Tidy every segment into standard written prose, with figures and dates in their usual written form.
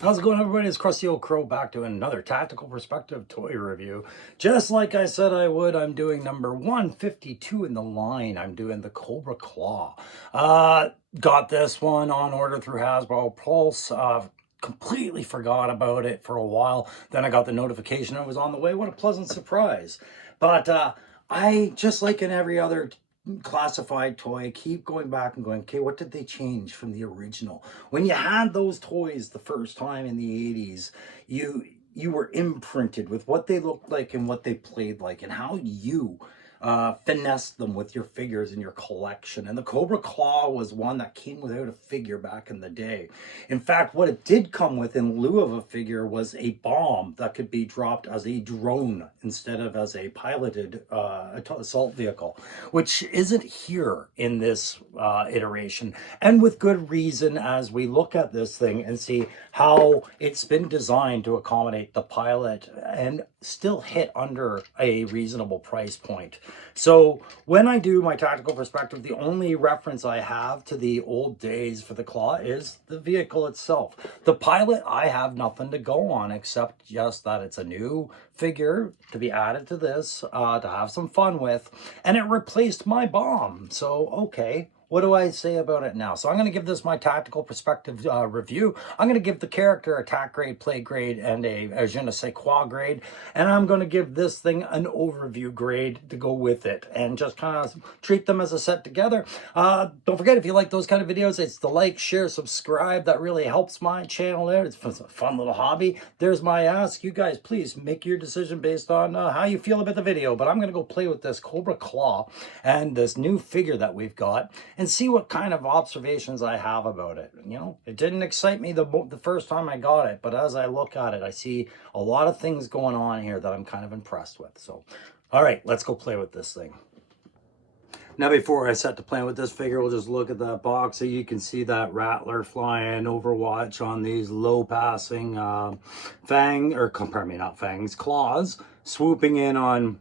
How's it going, everybody? It's Crusty Old Crow back to another Tactical Perspective toy review. Just like I said I would, I'm doing number 152 in the line. I'm doing the Cobra Claw. Got this one on order through Hasbro Pulse. Completely forgot about it for a while. Then I got the notification it was on the way. What a pleasant surprise. But I, just like in every other classified toy, keep going back and going, okay, what did they change from the original? When you had those toys the first time in the 80s, you were imprinted with what they looked like and what they played like and how you finessed them with your figures in your collection. And the Cobra Claw was one that came without a figure back in the day. In fact, what it did come with in lieu of a figure was a bomb that could be dropped as a drone instead of as a piloted assault vehicle, which isn't here in this iteration. And with good reason, as we look at this thing and see how it's been designed to accommodate the pilot and still hit under a reasonable price point. So when I do my tactical perspective, the only reference I have to the old days for the Claw is the vehicle itself. The pilot, I have nothing to go on except just that it's a new figure to be added to this, to have some fun with, and it replaced my bomb. So, okay. What do I say about it now? So I'm going to give this my tactical perspective review. I'm going to give the character attack grade, play grade, and a je ne sais quoi grade. And I'm going to give this thing an overview grade to go with it. And just kind of treat them as a set together. Don't forget, if you like those kind of videos, it's the like, share, subscribe. That really helps my channel out. It's a fun little hobby. There's my ask. You guys, please make your decision based on how you feel about the video. But I'm going to go play with this Cobra Claw and this new figure that we've got, and see what kind of observations I have about it. You know, it didn't excite me the first time I got it, but as I look at it, I see a lot of things going on here that I'm kind of impressed with. So, all right, let's go play with this thing. Now, before I set to play with this figure, we'll just look at that box so you can see that Rattler flying Overwatch on these low passing not fangs, claws, swooping in on,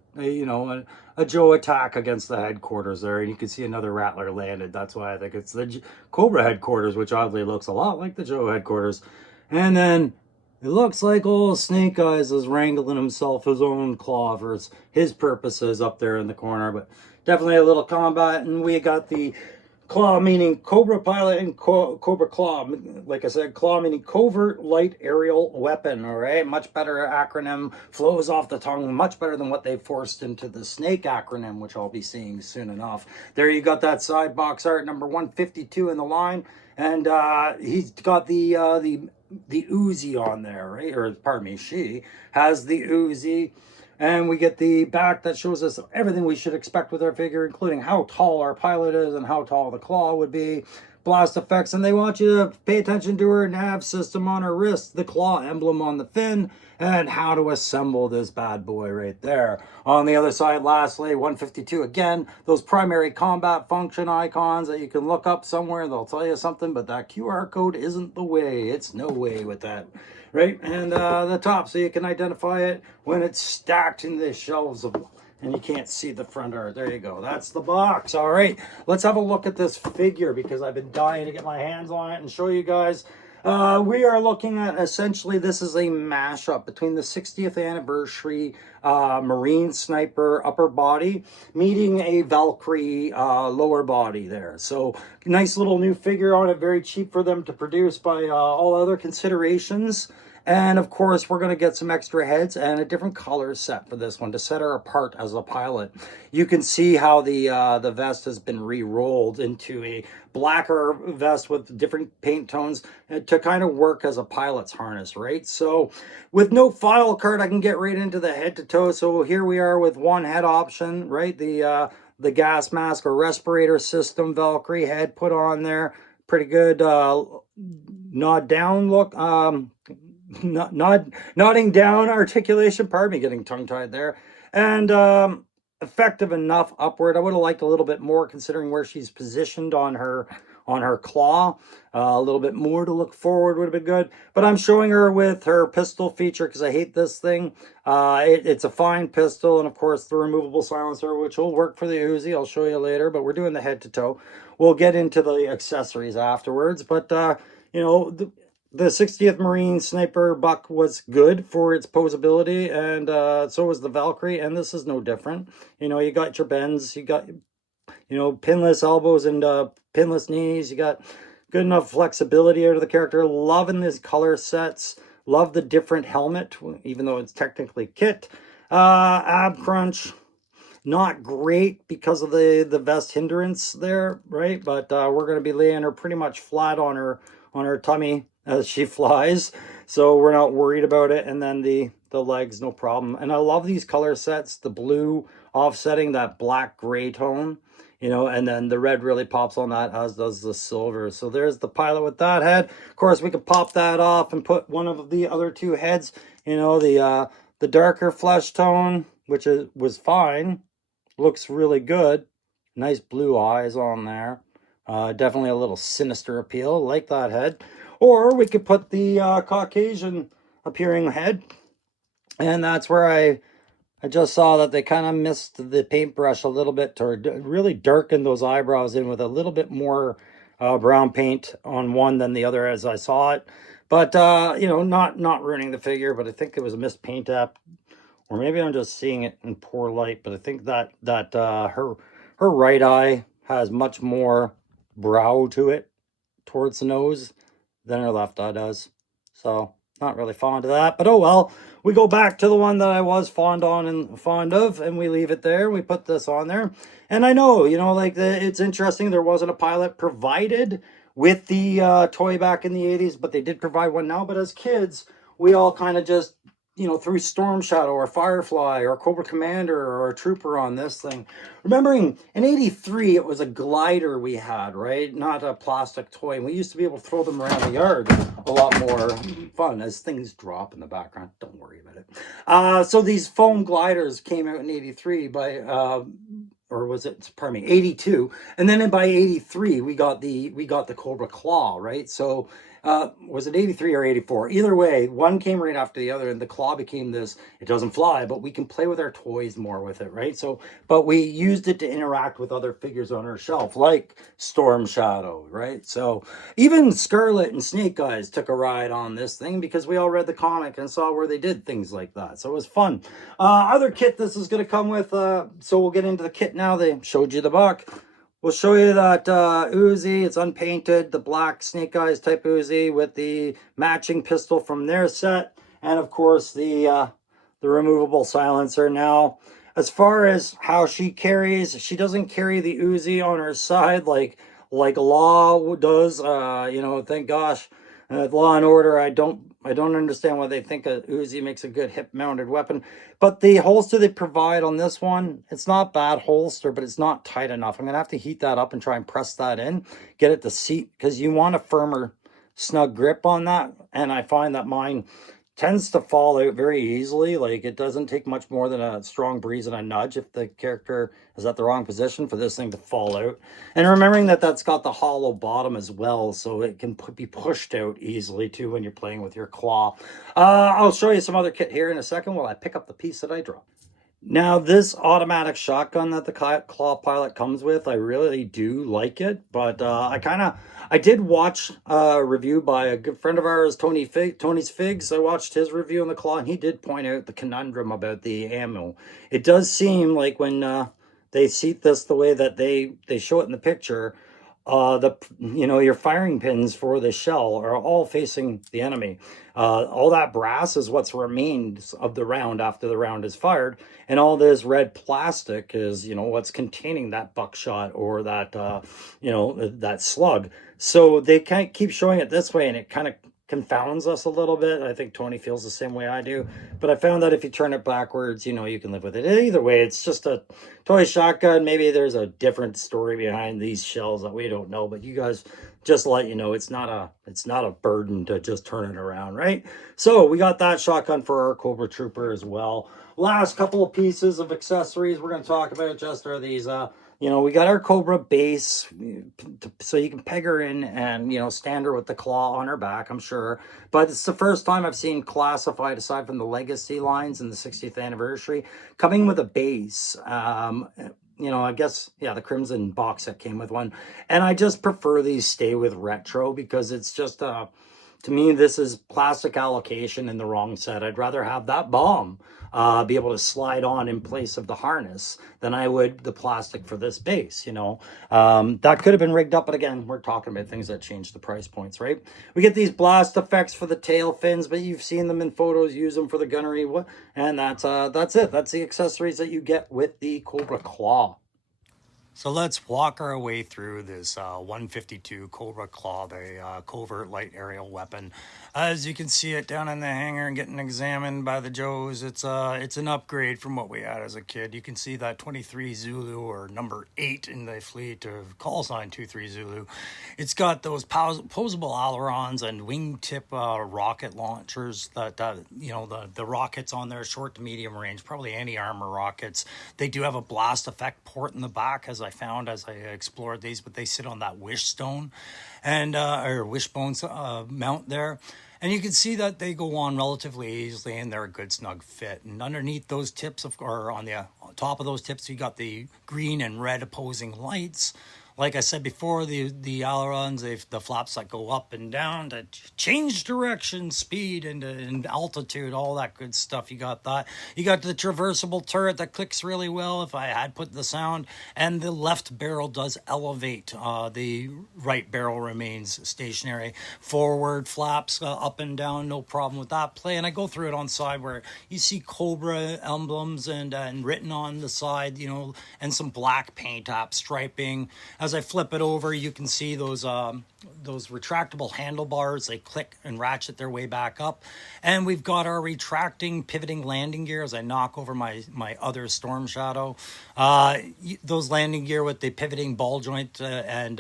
a Joe attack against the headquarters there. And you can see another Rattler landed. That's why I think it's the Cobra headquarters, which oddly looks a lot like the Joe headquarters. And then it looks like old Snake Eyes is wrangling himself his own claw for his purposes up there in the corner. But definitely a little combat. And we got the Claw meaning Cobra Pilot and Cobra Claw. Like I said, Claw meaning Covert Light Aerial Weapon, all right? Much better acronym, flows off the tongue, much better than what they forced into the Snake acronym, which I'll be seeing soon enough. There you got that side box art, number 152 in the line. And he's got the Uzi on there, right? Or pardon me, she has the Uzi. And we get the back that shows us everything we should expect with our figure, including how tall our pilot is and how tall the claw would be. Blast effects, and they want you to pay attention to her nav system on her wrist, the claw emblem on the fin, and how to assemble this bad boy right there. On the other side, lastly, 152, again, those primary combat function icons that you can look up somewhere. They'll tell you something, but that QR code isn't the way. It's no way with that. Right, and the top, so you can identify it when it's stacked in the shelves of, and you can't see the front art. There you go. That's the box. All right, let's have a look at this figure because I've been dying to get my hands on it and show you guys. We are looking at, essentially, this is a mashup between the 60th anniversary Marine Sniper upper body meeting a Valkyrie lower body there. So nice little new figure on it, very cheap for them to produce by all other considerations. And of course, we're going to get some extra heads and a different color set for this one to set her apart as a pilot. You can see how the vest has been re-rolled into a blacker vest with different paint tones to kind of work as a pilot's harness, right? So with no file card, I can get right into the head to toe. So here we are with one head option, right? The gas mask or respirator system Valkyrie head put on there. Pretty good nod down look. Nodding down articulation, pardon me, getting tongue-tied there, and effective enough upward. I would have liked a little bit more considering where she's positioned on her claw. A little bit more to look forward would have been good, but I'm showing her with her pistol feature because I hate this thing. It's a fine pistol, and of course the removable silencer, which will work for the Uzi. I'll show you later, but we're doing the head to toe. We'll get into the accessories afterwards, but the 60th Marine Sniper Buck was good for its posability, and so was the Valkyrie, and this is no different. You know, you got your bends, you got, you know, pinless elbows and pinless knees. You got good enough flexibility out of the character. Loving these color sets. Love the different helmet, even though it's technically kit. Ab crunch, not great because of the vest hindrance there, right? But we're going to be laying her pretty much flat on her tummy as she flies, so we're not worried about it. And then the legs, no problem. And I love these color sets, the blue offsetting that black gray tone, you know, and then the red really pops on that, as does the silver. So there's the pilot with that head. Of course, we could pop that off and put one of the other two heads, you know, the darker flesh tone, which was fine. Looks really good. Nice blue eyes on there. Definitely a little sinister appeal, like that head. Or we could put the Caucasian appearing head. And that's where I just saw that they kind of missed the paintbrush a little bit to really darken those eyebrows in with a little bit more brown paint on one than the other as I saw it. But, you know, not ruining the figure, but I think it was a missed paint app, or maybe I'm just seeing it in poor light, but I think that her right eye has much more brow to it towards the nose than her left eye does. So not really fond of that, but oh well. We go back to the one that I was fond of, and we leave it there. We put this on there, and I know, you know, like it's interesting. There wasn't a pilot provided with the toy back in the 80s, but they did provide one now. But as kids, we all kind of just, you know, threw Storm Shadow or Firefly or Cobra Commander or a Trooper on this thing. Remembering in 83, it was a glider we had, right? Not a plastic toy. And we used to be able to throw them around the yard a lot more fun as things drop in the background. Don't worry about it. So these foam gliders came out in 83 by, or was it, pardon me, 82. And then by 83, we got the Cobra Claw, right? So was it 83 or 84? Either way, one came right after the other, and the Claw became this, it doesn't fly, but we can play with our toys more with it, right? So, but we used it to interact with other figures on our shelf, like Storm Shadow, right? So even Scarlet and Snake Eyes took a ride on this thing because we all read the comic and saw where they did things like that. So it was fun. Other kit this is going to come with, so we'll get into the kit now. They showed you the buck. We'll show you that Uzi. It's unpainted, the black Snake Eyes type Uzi with the matching pistol from their set, and of course the removable silencer. Now, as far as how she carries, she doesn't carry the Uzi on her side like Law does. You know, thank gosh. Law and Order, I don't understand why they think a Uzi makes a good hip-mounted weapon. But the holster they provide on this one, it's not bad holster, but it's not tight enough. I'm going to have to heat that up and try and press that in, get it to seat, because you want a firmer, snug grip on that. And I find that mine tends to fall out very easily. Like, it doesn't take much more than a strong breeze and a nudge if the character is at the wrong position for this thing to fall out. And remembering that that's got the hollow bottom as well, so it can be pushed out easily too when you're playing with your claw. I'll show you some other kit here in a second while I pick up the piece that I dropped. Now, this automatic shotgun that the Claw Pilot comes with, I really do like it, but I did watch a review by a good friend of ours, Tony's Figs. I watched his review on the Claw, and he did point out the conundrum about the ammo. It does seem like when they seat this the way that they show it in the picture, your firing pins for the shell are all facing the enemy. All that brass is what's remained of the round after the round is fired, and all this red plastic is, you know, what's containing that buckshot or that that slug. So they can't keep showing it this way, and it kind of confounds us a little bit. I think Tony feels the same way I do, but I found that if you turn it backwards, you know, you can live with it. Either way, it's just a toy shotgun. Maybe there's a different story behind these shells that we don't know, but you guys, just let you know, it's not a burden to just turn it around, right? So we got that shotgun for our Cobra Trooper as well. Last couple of pieces of accessories we're going to talk about just are these we got our Cobra base, so you can peg her in and, you know, stand her with the claw on her back, I'm sure. But it's the first time I've seen Classified, aside from the Legacy lines and the 60th anniversary, coming with a base. I guess, yeah, the Crimson box set came with one. And I just prefer these stay with retro because it's just To me, this is plastic allocation in the wrong set. I'd rather have that bomb be able to slide on in place of the harness than I would the plastic for this base, you know. That could have been rigged up, but again, we're talking about things that change the price points, right? We get these blast effects for the tail fins, but you've seen them in photos, use them for the gunnery, and that's it. That's the accessories that you get with the Cobra Claw. So let's walk our way through this 152 Cobra Claw, the Covert Light Aerial Weapon. As you can see it down in the hangar and getting examined by the Joes, it's an upgrade from what we had as a kid. You can see that 23 Zulu, or number 8 in the fleet of call sign 23 Zulu. It's got those posable ailerons and wingtip rocket launchers that, you know, the rockets on there, short to medium range, probably anti-armor rockets. They do have a blast effect port in the back, as I found as I explored these, but they sit on that wishstone and or wishbone mount there. And you can see that they go on relatively easily and they're a good snug fit. And underneath those tips, or on the top of those tips, you got the green and red opposing lights. Like I said before, the ailerons, the flaps that go up and down to change direction, speed, and altitude, all that good stuff. You got that. You got the traversable turret that clicks really well if I had put the sound. And the left barrel does elevate. The right barrel remains stationary. Forward flaps up and down, no problem with that play. And I go through it on side where you see Cobra emblems and written on the side, you know, and some black paint app striping. As I flip it over, you can see those retractable handlebars. They click and ratchet their way back up. And we've got our retracting, pivoting landing gear as I knock over my other Storm Shadow. Those landing gear with the pivoting ball joint and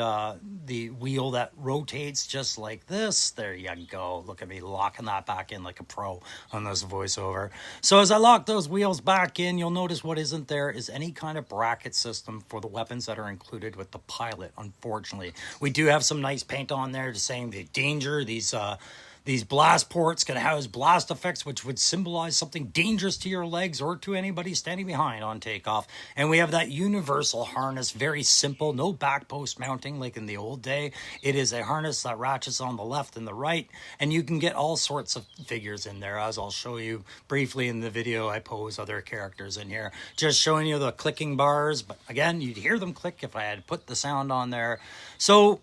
the wheel that rotates just like this. There you go. Look at me locking that back in like a pro on this voiceover. So as I lock those wheels back in, you'll notice what isn't there is any kind of bracket system for the weapons that are included with the pilot, unfortunately. We do have some nice paint on there just saying the danger. These blast ports can house blast effects, which would symbolize something dangerous to your legs or to anybody standing behind on takeoff. And we have that universal harness, very simple, no back post mounting like in the old day. It is a harness that ratchets on the left and the right, and you can get all sorts of figures in there, as I'll show you briefly in the video. I pose other characters in here, just showing you the clicking bars. But again, you'd hear them click if I had put the sound on there. So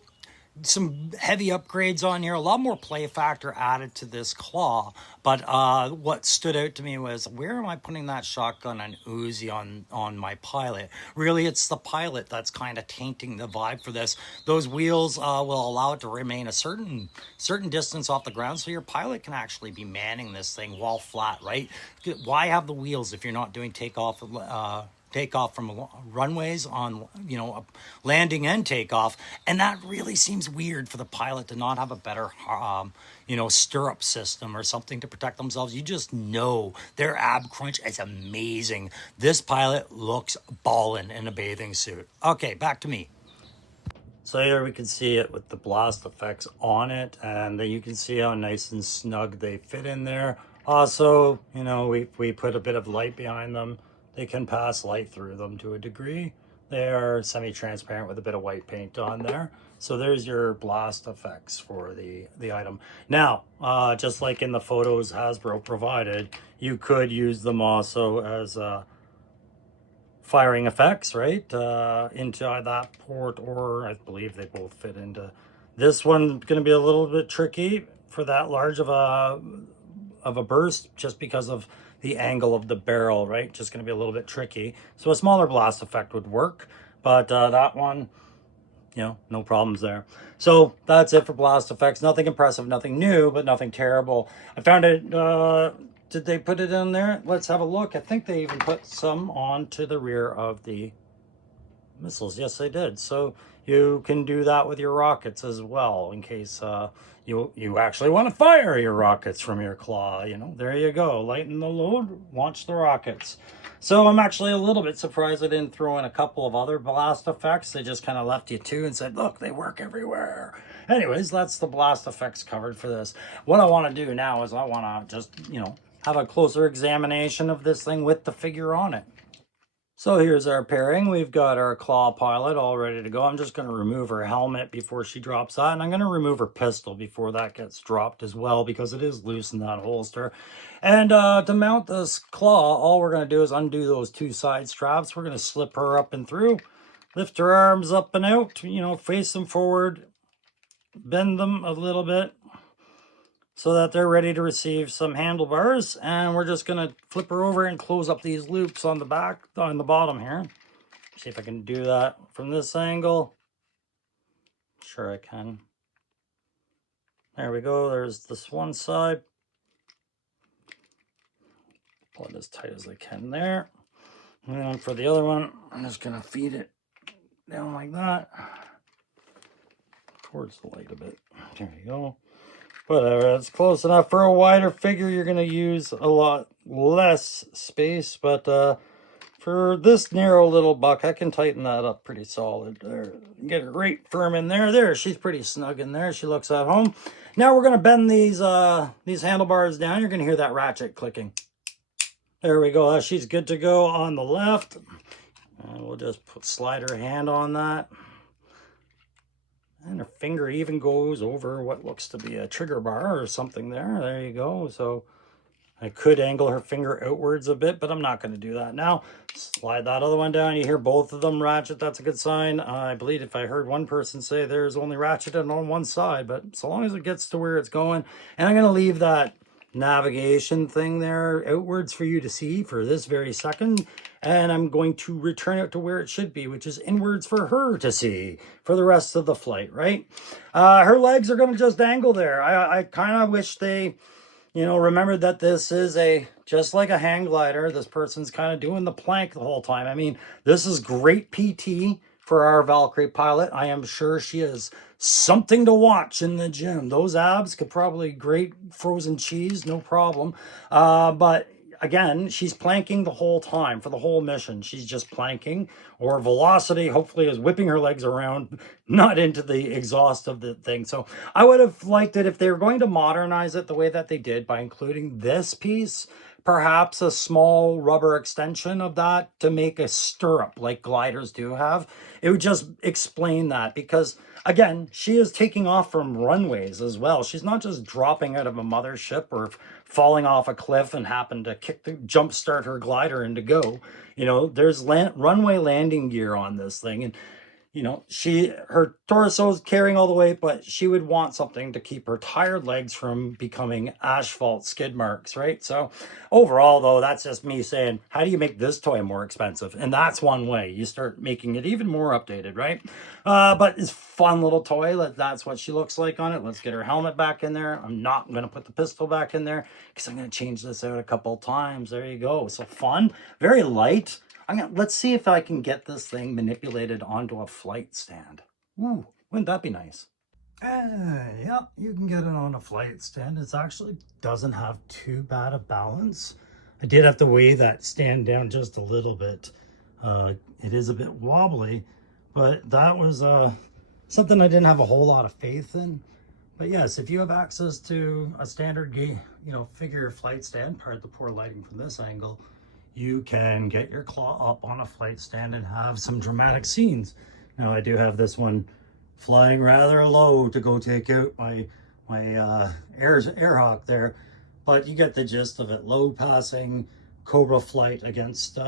some heavy upgrades on here, a lot more play factor added to this claw. But what stood out to me was, where am I putting that shotgun and Uzi on my pilot? Really, it's the pilot that's kind of tainting the vibe for this. Those wheels will allow it to remain a certain distance off the ground, so your pilot can actually be manning this thing while flat, right? Why have the wheels if you're not doing takeoff from runways on, you know, landing and takeoff? And that really seems weird for the pilot to not have a better, you know, stirrup system or something to protect themselves. You just know their ab crunch is amazing. This pilot looks ballin' in a bathing suit. Okay, back to me. So here we can see it with the blast effects on it, and you can see how nice and snug they fit in there. Also, you know, we put a bit of light behind them. They can pass light through them to a degree. They are semi-transparent with a bit of white paint on there. So there's your blast effects for the item. Now, just like in the photos Hasbro provided, you could use them also as firing effects, right? Into that port, or I believe they both fit into this one. Going to be a little bit tricky for that large of a burst, just because of the angle of the barrel, right? Just going to be a little bit tricky. So a smaller blast effect would work, but that one, you know, no problems there. So that's it for blast effects. Nothing impressive, nothing new, but nothing terrible. I found it, did they put it in there? Let's have a look. I think they even put some onto the rear of the missiles. Yes, they did. So you can do that with your rockets as well, in case you actually want to fire your rockets from your claw. You know, there you go. Lighten the load, launch the rockets. So I'm actually a little bit surprised I didn't throw in a couple of other blast effects. They just kind of left you two and said, look, they work everywhere. Anyways, that's the blast effects covered for this. What I want to do now is I want to just, you know, have a closer examination of this thing with the figure on it. So here's our pairing. We've got our claw pilot all ready to go. I'm just going to remove her helmet before she drops that. And I'm going to remove her pistol before that gets dropped as well, because it is loose in that holster. And to mount this claw, all we're going to do is undo those two side straps. We're going to slip her up and through, lift her arms up and out, you know, face them forward, bend them a little bit so that they're ready to receive some handlebars. And we're just going to flip her over and close up these loops on the back, on the bottom here. See if I can do that from this angle. Sure I can. There we go. There's this one side. Pull it as tight as I can there. And then for the other one, I'm just going to feed it down like that. Towards the light a bit. There you go. Whatever, it's close enough. For a wider figure, you're going to use a lot less space, but for this narrow little buck, I can tighten that up pretty solid. There, get her right firm in there. There, she's pretty snug in there. She looks at home. Now we're going to bend these handlebars down. You're going to hear that ratchet clicking. There we go. She's good to go on the left. And we'll just slide her hand on that. And her finger even goes over what looks to be a trigger bar or something there. There you go. So I could angle her finger outwards a bit, but I'm not going to do that now. Slide that other one down. You hear both of them ratchet. That's a good sign. I believe if I heard one person say there's only ratcheted on one side, but so long as it gets to where it's going. And I'm going to leave that navigation thing there outwards for you to see for this very second. And I'm going to return it to where it should be, which is inwards for her to see for the rest of the flight, right? Her legs are going to just dangle there. I kind of wish they... You know, remember that this is just like a hang glider. This person's kind of doing the plank the whole time. I mean, this is great PT for our Valkyrie pilot. I am sure she is something to watch in the gym. Those abs could probably grate frozen cheese, no problem. But again, she's planking the whole time for the whole mission. She's just planking, or velocity hopefully is whipping her legs around, not into the exhaust of the thing. So I would have liked it if they were going to modernize it the way that they did by including this piece, perhaps a small rubber extension of that to make a stirrup like gliders do have. It would just explain that, because again, she is taking off from runways as well. She's not just dropping out of a mothership or falling off a cliff and happen to jump start her glider and to go. You know, there's runway landing gear on this thing, and you know, her torso is carrying all the weight, but she would want something to keep her tired legs from becoming asphalt skid marks, right? So overall, though, that's just me saying, how do you make this toy more expensive? And that's one way. You start making it even more updated, right? But it's a fun little toy. That's what she looks like on it. Let's get her helmet back in there. I'm not going to put the pistol back in there because I'm going to change this out a couple times. There you go. So fun, very light. Let's see if I can get this thing manipulated onto a flight stand. Ooh, wouldn't that be nice? Yeah, you can get it on a flight stand. It actually doesn't have too bad a balance. I did have to weigh that stand down just a little bit. It is a bit wobbly, but that was something I didn't have a whole lot of faith in. But yes, if you have access to a standard figure flight stand, part of the poor lighting from this angle, you can get your claw up on a flight stand and have some dramatic scenes. Now I do have this one flying rather low to go take out my Airhawk there, but you get the gist of it. Low passing Cobra flight against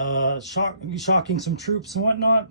shocking some troops and whatnot.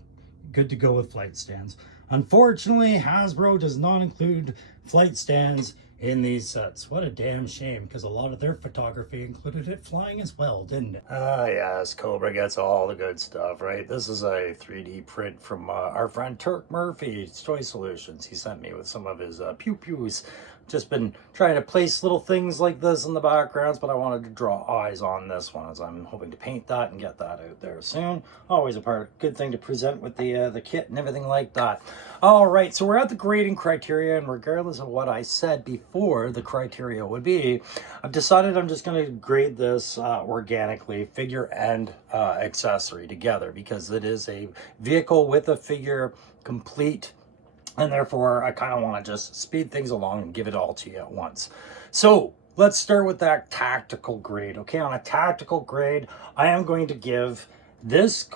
Good to go with flight stands. Unfortunately, Hasbro does not include flight stands in these sets. What a damn shame, because a lot of their photography included it flying as well, didn't it? Yes, Cobra gets all the good stuff, right? This is a 3D print from our friend Turk Murphy, Toy Solutions. He sent me with some of his pew-pews. Just been trying to place little things like this in the backgrounds, but I wanted to draw eyes on this one, as I'm hoping to paint that and get that out there soon. Always a good thing to present with the kit and everything like that. All right, so we're at the grading criteria, and regardless of what I said before the criteria would be, I've decided I'm just going to grade this organically, figure and accessory together, because it is a vehicle with a figure complete. And therefore, I kind of want to just speed things along and give it all to you at once. So let's start with that tactical grade. Okay, on a tactical grade, I am going to give this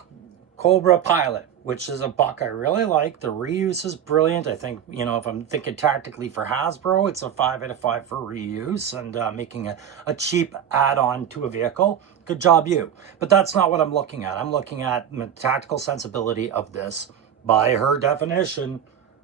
Cobra Pilot, which is a buck I really like. The reuse is brilliant. I think, you know, if I'm thinking tactically for Hasbro, it's a 5 out of 5 for reuse and making a cheap add-on to a vehicle. Good job, you. But that's not what I'm looking at. I'm looking at the tactical sensibility of this, by her definition,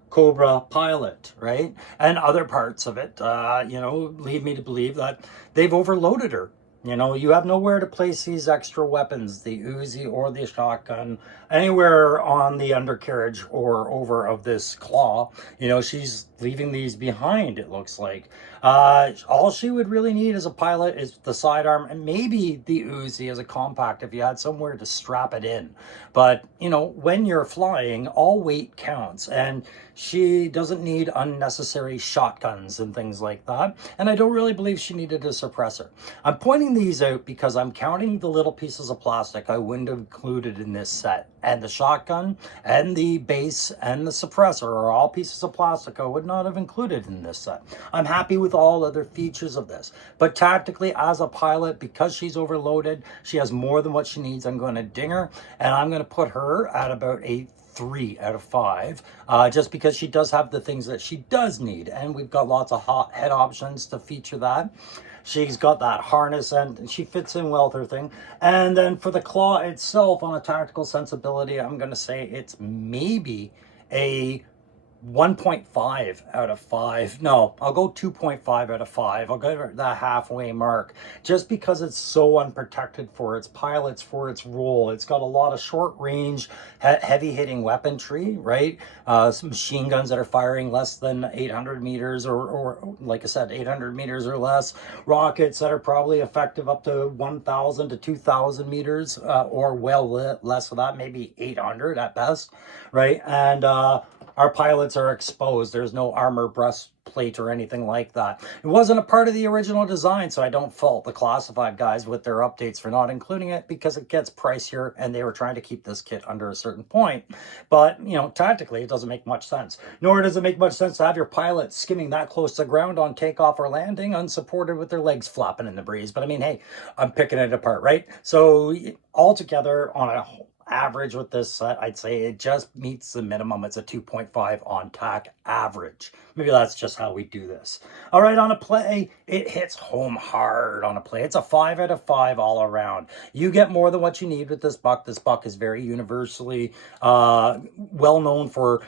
Cobra Pilot, right? And other parts of it, you know, lead me to believe that they've overloaded her. You know, you have nowhere to place these extra weapons, the Uzi or the shotgun, anywhere on the undercarriage or over of this claw. You know, she's leaving these behind, it looks like. All she would really need as a pilot is the sidearm and maybe the Uzi as a compact if you had somewhere to strap it in. But, you know, when you're flying, all weight counts. And she doesn't need unnecessary shotguns and things like that. And I don't really believe she needed a suppressor. I'm pointing these out because I'm counting the little pieces of plastic I wouldn't have included in this set. And the shotgun and the base and the suppressor are all pieces of plastic I would not have included in this set. I'm happy with all other features of this. But tactically, as a pilot, because she's overloaded, she has more than what she needs. I'm going to ding her, and I'm going to put her at about a 3 out of 5, just because she does have the things that she does need, and we've got lots of hot head options to feature that. She's got that harness and she fits in well with her thing. And then for the claw itself, on a tactical sensibility, I'm going to say it's maybe a 1.5 out of 5. No, I'll go 2.5 out of 5. I'll go that halfway mark just because it's so unprotected for its pilots, for its role. It's got a lot of short range, heavy hitting weaponry, right? Some machine guns that are firing less than 800 meters or like I said, 800 meters or less. Rockets that are probably effective up to 1,000 to 2,000 meters or well less of that, maybe 800 at best, right? And our pilots are exposed. There's no armor breastplate or anything like that. It wasn't a part of the original design, so I don't fault the classified guys with their updates for not including it because it gets pricier and they were trying to keep this kit under a certain point. But, you know, tactically, it doesn't make much sense. Nor does it make much sense to have your pilot skimming that close to ground on takeoff or landing, unsupported with their legs flapping in the breeze. But I mean, hey, I'm picking it apart, right? So altogether, on a average with this set, I'd say it just meets the minimum. It's a 2.5 on tack average. Maybe that's just how we do this. All right, on a play, it hits home hard on a play. It's a 5 out of 5 all around. You get more than what you need with this buck. This buck is very universally well known for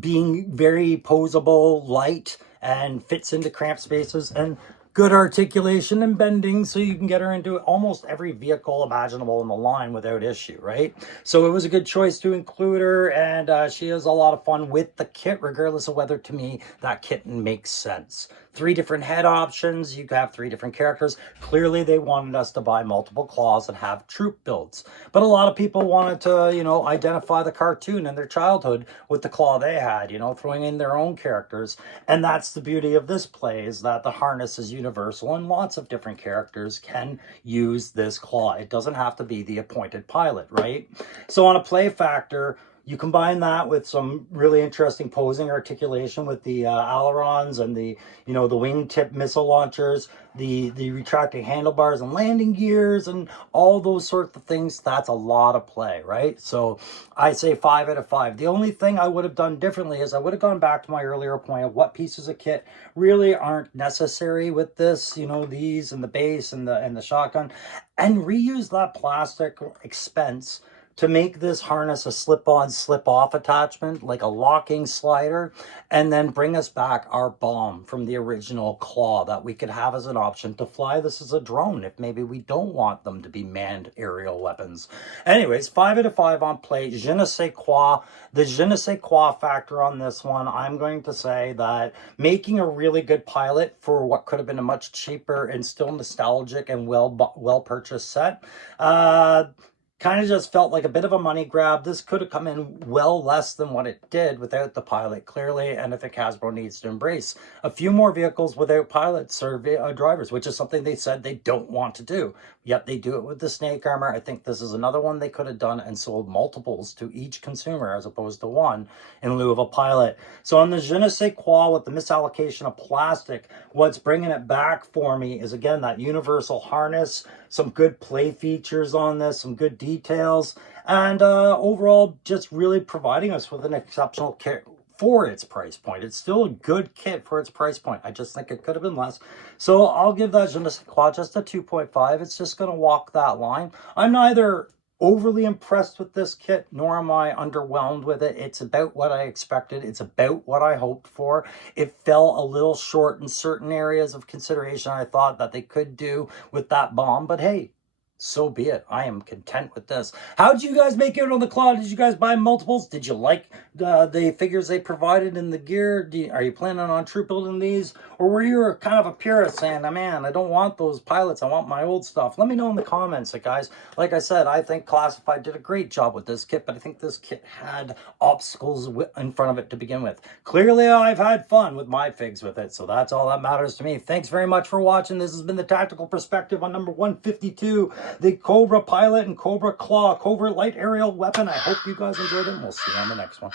being very posable, light, and fits into cramped spaces, and good articulation and bending, so you can get her into almost every vehicle imaginable in the line without issue, right? So it was a good choice to include her, and she has a lot of fun with the kit, regardless of whether, to me, that kit makes sense. 3 different head options. You have 3 different characters. Clearly, they wanted us to buy multiple claws and have troop builds. But a lot of people wanted to, you know, identify the cartoon in their childhood with the claw they had, you know, throwing in their own characters. And that's the beauty of this play, is that the harness is universal and lots of different characters can use this claw. It doesn't have to be the appointed pilot, right? So on a play factor, you combine that with some really interesting posing articulation with the ailerons and the, you know, the wingtip missile launchers, the retracting handlebars and landing gears and all those sorts of things. That's a lot of play, right? So I say 5 out of 5. The only thing I would have done differently is I would have gone back to my earlier point of what pieces of kit really aren't necessary with this, you know, these and the base and the shotgun, and reuse that plastic expense to make this harness a slip-on, slip-off attachment, like a locking slider, and then bring us back our bomb from the original claw that we could have as an option to fly this as a drone if maybe we don't want them to be manned aerial weapons. Anyways, 5 out of 5 on play. Je ne sais quoi. The je ne sais quoi factor on this one, I'm going to say that making a really good pilot for what could have been a much cheaper and still nostalgic and well-purchased set, kind of just felt like a bit of a money grab. This could have come in well less than what it did without the pilot, clearly, and I think Hasbro needs to embrace a few more vehicles without pilots or drivers, which is something they said they don't want to do. Yet they do it with the snake armor. I think this is another one they could have done and sold multiples to each consumer as opposed to one in lieu of a pilot. So on the je ne sais quoi with the misallocation of plastic, what's bringing it back for me is, again, that universal harness, some good play features on this, some good details, and overall just really providing us with an exceptional kit for its price point. It's still a good kit for its price point. I just think it could have been less. So I'll give that Je ne sais quoi just a 2.5. It's just going to walk that line. I'm neither overly impressed with this kit, nor am I underwhelmed with it. It's about what I expected. It's about what I hoped for. It fell a little short in certain areas of consideration I thought that they could do with that bomb, but hey, so be it. I am content with this. How did you guys make it on the claw? Did you guys buy multiples? Did you like the figures they provided in the gear? Are you planning on troop building these? Or were you kind of a purist saying, oh, man, I don't want those pilots. I want my old stuff. Let me know in the comments, guys. Like I said, I think Classified did a great job with this kit, but I think this kit had obstacles in front of it to begin with. Clearly, I've had fun with my figs with it, so that's all that matters to me. Thanks very much for watching. This has been the Tactical Perspective on number 152. The Cobra Pilot and Cobra Claw Covert Light Aerial Weapon. I hope you guys enjoyed it, and we'll see you on the next one.